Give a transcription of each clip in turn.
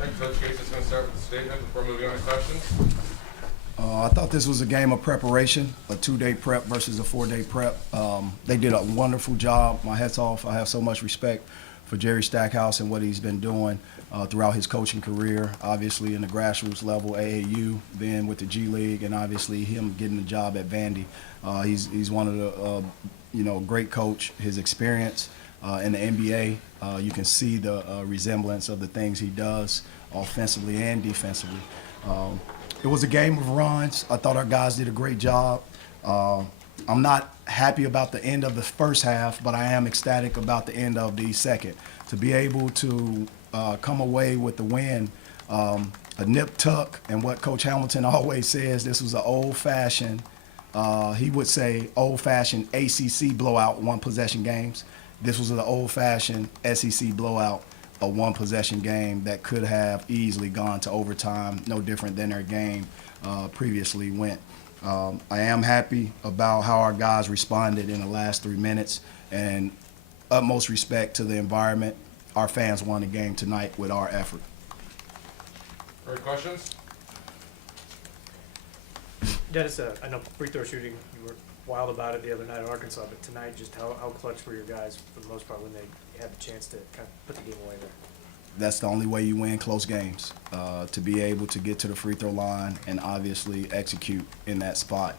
Thanks, Coach Gates is going to start with the statement before moving on to questions. I thought this was a game of preparation, a 2-day prep versus a 4-day prep. They did a wonderful job. My hat's off. I have so much respect for Jerry Stackhouse and what he's been doing throughout his coaching career, obviously in the grassroots level, AAU, then with the G League, and obviously him getting the job at Vandy. He's one of the great coach. His experience in the NBA, you can see the resemblance of the things he does offensively and defensively. It was a game of runs. I thought our guys did a great job. I'm not happy about the end of the first half, but I am ecstatic about the end of the second. To be able to come away with the win, a nip tuck, and what Coach Hamilton always says, this was an old-fashioned, he would say old-fashioned ACC blowout, one-possession games. This was an old-fashioned SEC blowout, a one-possession game that could have easily gone to overtime, no different than their game previously went. I am happy about how our guys responded in the last 3 minutes, and utmost respect to the environment. Our fans won the game tonight with our effort. Any questions? Dennis, I know free throw shooting, you were wild about it the other night at Arkansas, but tonight, just how clutch were your guys for the most part when they had the chance to kind of put the game away there? That's the only way you win close games, to be able to get to the free throw line and obviously execute in that spot.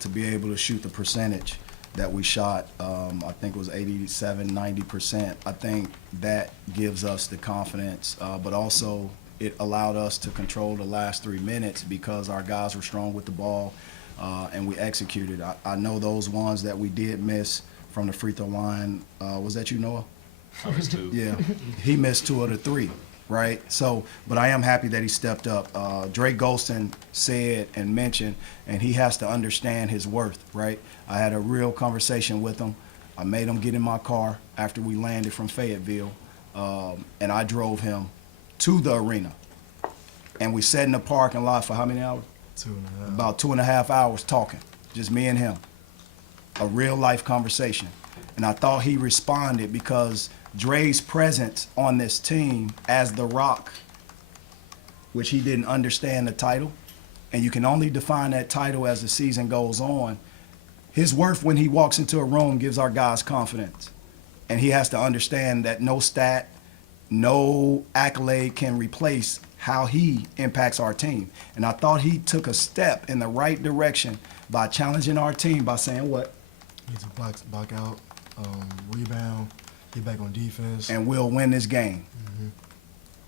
To be able to shoot the percentage that we shot, I think it was 87, 90%. I think that gives us the confidence, but also it allowed us to control the last 3 minutes because our guys were strong with the ball and we executed. I know those ones that we did miss from the free throw line, was that you, Noah? I was too. Yeah, he missed 2 of the 3, right? So, but I am happy that he stepped up. Drake Golston said and mentioned, and he has to understand his worth, right? I had a real conversation with him. I made him get in my car after we landed from Fayetteville, and I drove him to the arena. And we sat in the parking lot for how many hours? 2.5. About 2.5 hours talking, just me and him. A real life conversation. And I thought he responded because Dre's presence on this team as the Rock, which he didn't understand the title, and you can only define that title as the season goes on. His worth when he walks into a room gives our guys confidence. And he has to understand that no stat, no accolade can replace how he impacts our team. And I thought he took a step in the right direction by challenging our team by saying what? Need to block out, rebound, get back on defense. And we'll win this game.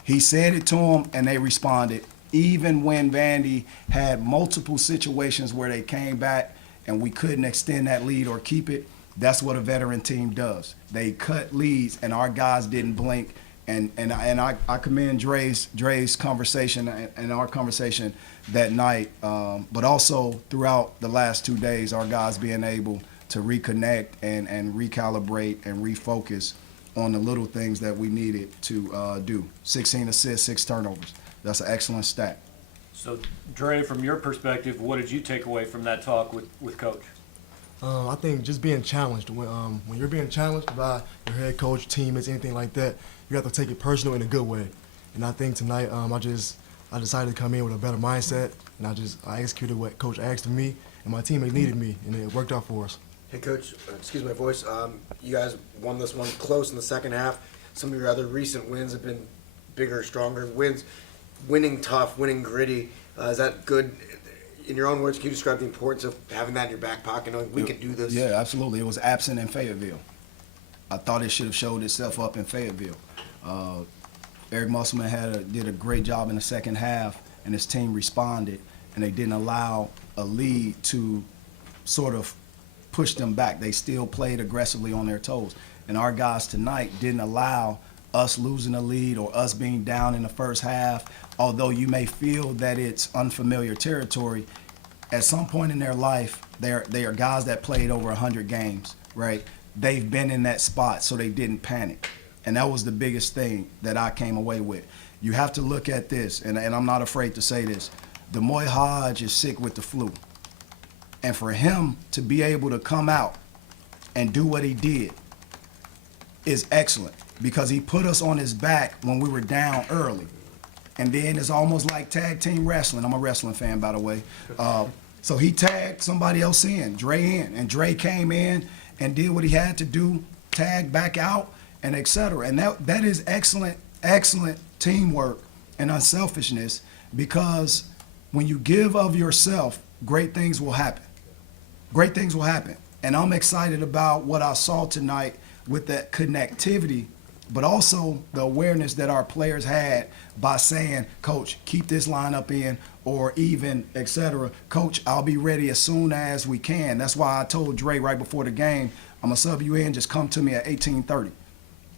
He said it to them, and they responded. Even when Vandy had multiple situations where they came back and we couldn't extend that lead or keep it, that's what a veteran team does. They cut leads, and our guys didn't blink. And I commend Dre's conversation and our conversation that night, but also throughout the last 2 days, our guys being able to reconnect and recalibrate and refocus on the little things that we needed to do. 16 assists, 6 turnovers. That's an excellent stat. So, Dre, from your perspective, what did you take away from that talk with Coach? I think just being challenged. When you're being challenged by your head coach, teammates, anything like that, you have to take it personal in a good way. And I think tonight I decided to come in with a better mindset, and I executed what Coach asked of me, and my teammates needed me, and it worked out for us. Hey, Coach, excuse my voice. You guys won this one close in the second half. Some of your other recent wins have been bigger, stronger wins, winning tough, winning gritty. Is that good? In your own words, can you describe the importance of having that in your back pocket, knowing we can do this? Yeah, absolutely. It was absent in Fayetteville. I thought it should have showed itself up in Fayetteville. Eric Musselman did a great job in the second half, and his team responded, and they didn't allow a lead to sort of push them back. They still played aggressively on their toes. And our guys tonight didn't allow us losing a lead or us being down in the first half, although you may feel that it's unfamiliar territory. At some point in their life, they are guys that played over 100 games, right? They've been in that spot, so they didn't panic. And that was the biggest thing that I came away with. You have to look at this, and I'm not afraid to say this. Demoy Hodge is sick with the flu. And for him to be able to come out and do what he did is excellent, because he put us on his back when we were down early. And then it's almost like tag team wrestling. I'm a wrestling fan, by the way. So he tagged somebody else in, Dre in. And Dre came in and did what he had to do, tag back out, and et cetera. And that is excellent, excellent teamwork and unselfishness, because when you give of yourself, great things will happen. Great things will happen. And I'm excited about what I saw tonight with that connectivity, but also the awareness that our players had by saying, Coach, keep this lineup in, or even, et cetera. Coach, I'll be ready as soon as we can. That's why I told Dre right before the game, I'm going to sub you in, just come to me at 18:30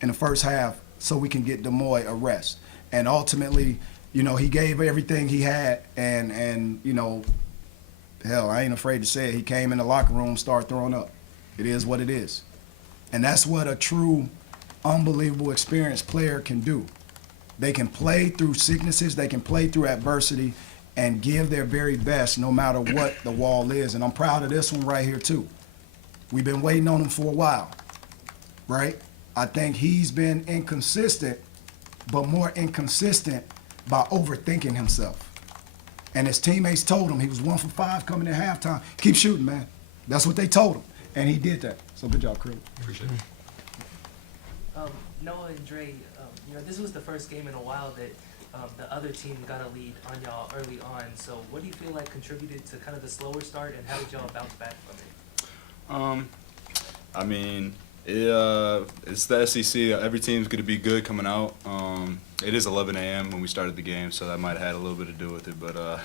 in the first half so we can get Demoy a rest. And ultimately, you know, he gave everything he had, and you know, hell, I ain't afraid to say it. He came in the locker room, started throwing up. It is what it is. And that's what a true, unbelievable, experienced player can do. They can play through sicknesses, they can play through adversity, and give their very best no matter what the wall is. And I'm proud of this one right here, too. We've been waiting on him for a while, right? I think he's been inconsistent, but more inconsistent by overthinking himself. And his teammates told him he was 1 for 5 coming in halftime. Keep shooting, man. That's what they told him. And he did that. So good job, Chris. Appreciate it. Noah and Dre, you know, this was the first game in a while that the other team got a lead on y'all early on. So what do you feel like contributed to kind of the slower start, and how did y'all bounce back from it? I mean, it's the SEC. Every team's going to be good coming out. It is 11 a.m. when we started the game, so that might have had a little bit to do with it. But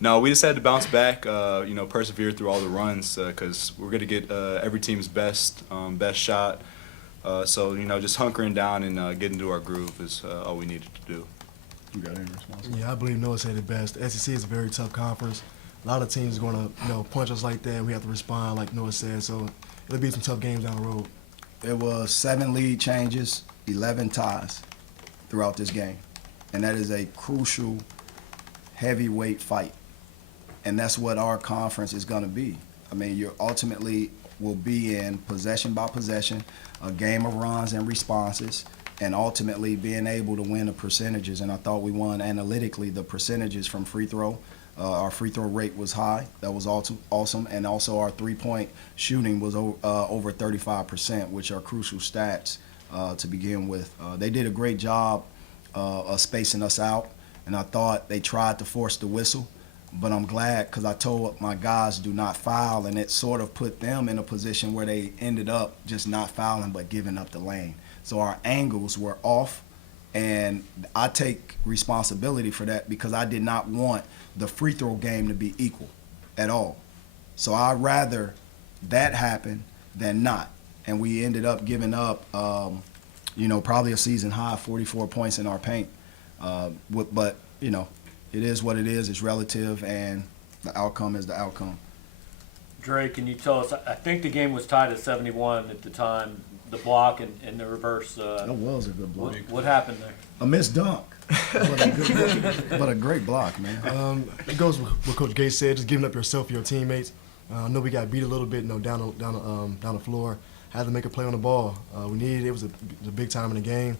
no, we just had to bounce back, you know, persevere through all the runs, because we're going to get every team's best shot. So, you know, just hunkering down and getting into our groove is all we needed to do. You got any response? Yeah, I believe Noah said it best. The SEC is a very tough conference. A lot of teams are going to, you know, punch us like that. We have to respond, like Noah said. So it'll be some tough games down the road. There was 7 lead changes, 11 ties throughout this game. And that is a crucial heavyweight fight. And that's what our conference is going to be. I mean, you ultimately will be in possession by possession, a game of runs and responses, and ultimately being able to win the percentages. And I thought we won analytically the percentages from free throw. Our free throw rate was high. That was awesome. And also our three-point shooting was over 35%, which are crucial stats to begin with. They did a great job of spacing us out, and I thought they tried to force the whistle. But I'm glad, because I told my guys do not foul, and it sort of put them in a position where they ended up just not fouling but giving up the lane. So our angles were off, and I take responsibility for that because I did not want the free throw game to be equal at all. So I'd rather that happen than not. And we ended up giving up, you know, probably a season high 44 points in our paint. But, you know, it is what it is. It's relative, and the outcome is the outcome. Dre, can you tell us, I think the game was tied at 71 at the time, the block and the reverse. That was a good block. What happened there? A missed dunk. But a great block, man. It goes with what Coach Gates said, just giving up yourself for your teammates. I know we got beat a little bit, you know, down the floor. Had to make a play on the ball. We needed it. It was a big time in the game.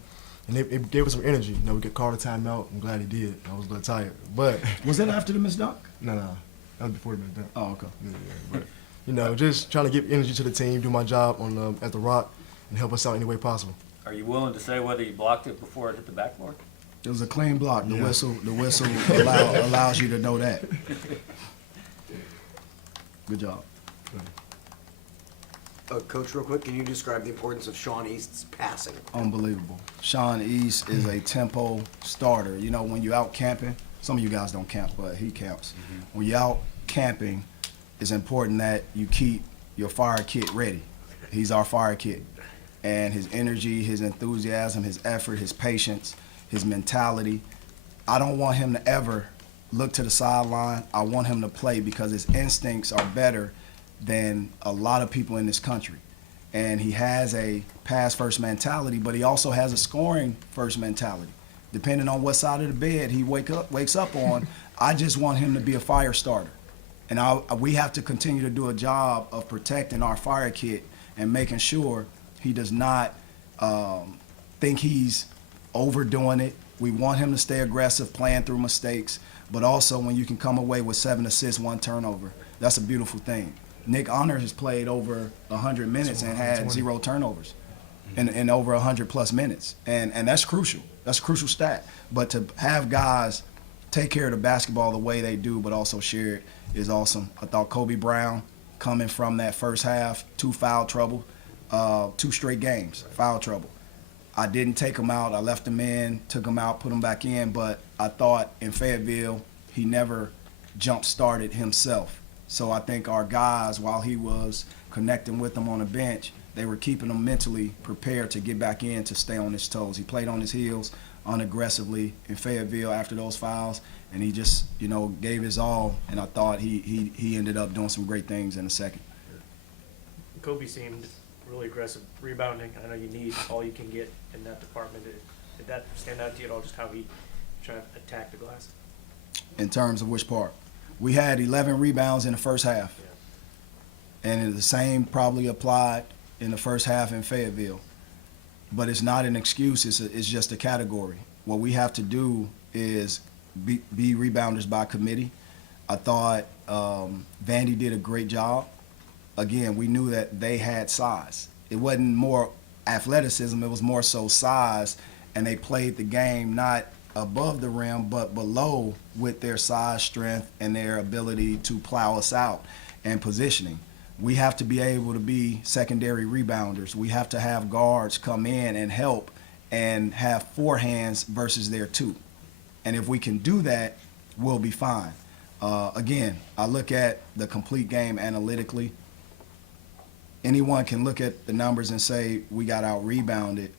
And it gave us some energy. You know, we could call the timeout. I'm glad he did. I was a little tired. But Was that after the missed dunk? no. That was before he made that. Oh, okay. Yeah, but, you know, just trying to give energy to the team, do my job on at the Rock, and help us out any way possible. Are you willing to say whether you blocked it before it hit the backboard? It was a clean block. The Yeah. whistle allows you to know that. Good job. Coach, real quick, can you describe the importance of Sean East's passing? Unbelievable. Sean East is a tempo starter. You know, when you're out camping, some of you guys don't camp, but he camps. When you're out camping, it's important that you keep your fire kit ready. He's our fire kit. And his energy, his enthusiasm, his effort, his patience, his mentality. I don't want him to ever look to the sideline. I want him to play because his instincts are better than a lot of people in this country. And he has a pass-first mentality, but he also has a scoring-first mentality. Depending on what side of the bed he wakes up on, I just want him to be a fire starter. And we have to continue to do a job of protecting our fire kit and making sure he does not think he's overdoing it. We want him to stay aggressive, playing through mistakes, but also when you can come away with 7 assists, 1 turnover, that's a beautiful thing. Nick Honor has played over 100 minutes and had 0 turnovers in over 100+ minutes, and that's crucial. That's a crucial stat. But to have guys take care of the basketball the way they do, but also share it, is awesome. I thought Kobe Brown, coming from that first half, 2 foul trouble, 2 straight games, foul trouble. I didn't take him out. I left him in, took him out, put him back in, but I thought in Fayetteville he never jump-started himself. So I think our guys, while he was connecting with them on the bench, they were keeping him mentally prepared to get back in, to stay on his toes. He played on his heels unaggressively in Fayetteville after those fouls, and he just, gave his all, and I thought he ended up doing some great things in the second. Kobe seemed really aggressive rebounding. I know you need all you can get in that department. Did that stand out to you at all, just how he tried to attack the glass? In terms of which part? We had 11 rebounds in the first half, and the same probably applied in the first half in Fayetteville. But it's not an excuse, it's just a category. What we have to do is be rebounders by committee. I thought Vandy did a great job. Again, we knew that they had size. It wasn't more athleticism, it was more so size, and they played the game not above the rim but below with their size, strength, and their ability to plow us out and positioning. We have to be able to be secondary rebounders. We have to have guards come in and help and have 4 hands versus their 2. And if we can do that, we'll be fine. Again, I look at the complete game analytically. Anyone can look at the numbers and say we got out-rebounded,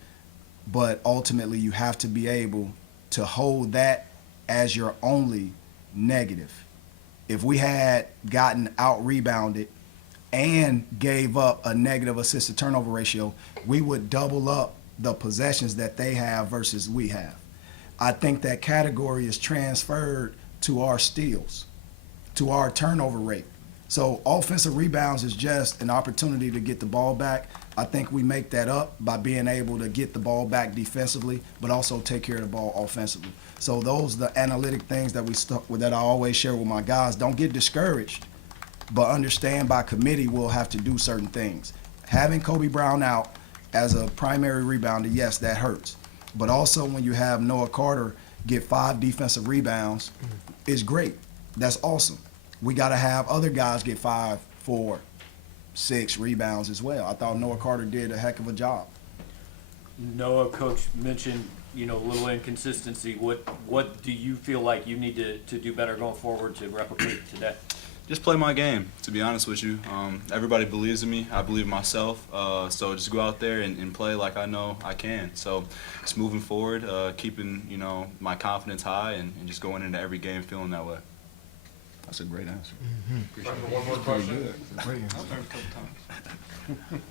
but ultimately you have to be able to hold that as your only negative. If we had gotten out-rebounded and gave up a negative assist-to-turnover ratio, we would double up the possessions that they have versus we have. I think that category is transferred to our steals, to our turnover rate. So offensive rebounds is just an opportunity to get the ball back. I think we make that up by being able to get the ball back defensively, but also take care of the ball offensively. So those are the analytic things that I always share with my guys. Don't get discouraged, but understand by committee we'll have to do certain things. Having Kobe Brown out as a primary rebounder, yes, that hurts. But also when you have Noah Carter get 5 defensive rebounds, is great. That's awesome. We got to have other guys get 5, 4, 6 rebounds as well. I thought Noah Carter did a heck of a job. Noah, Coach mentioned, a little inconsistency. What do you feel like you need to do better going forward to replicate today? Just play my game, to be honest with you. Everybody believes in me. I believe in myself. So just go out there and play like I know I can. So just moving forward, keeping, my confidence high and just going into every game feeling that way. That's a great answer. Time for one more question. Great answer.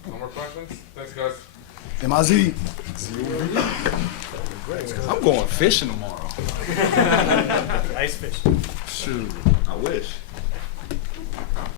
No more questions? Thanks, guys. MIZ. I'm going fishing tomorrow. Ice fish. Shoot, I wish.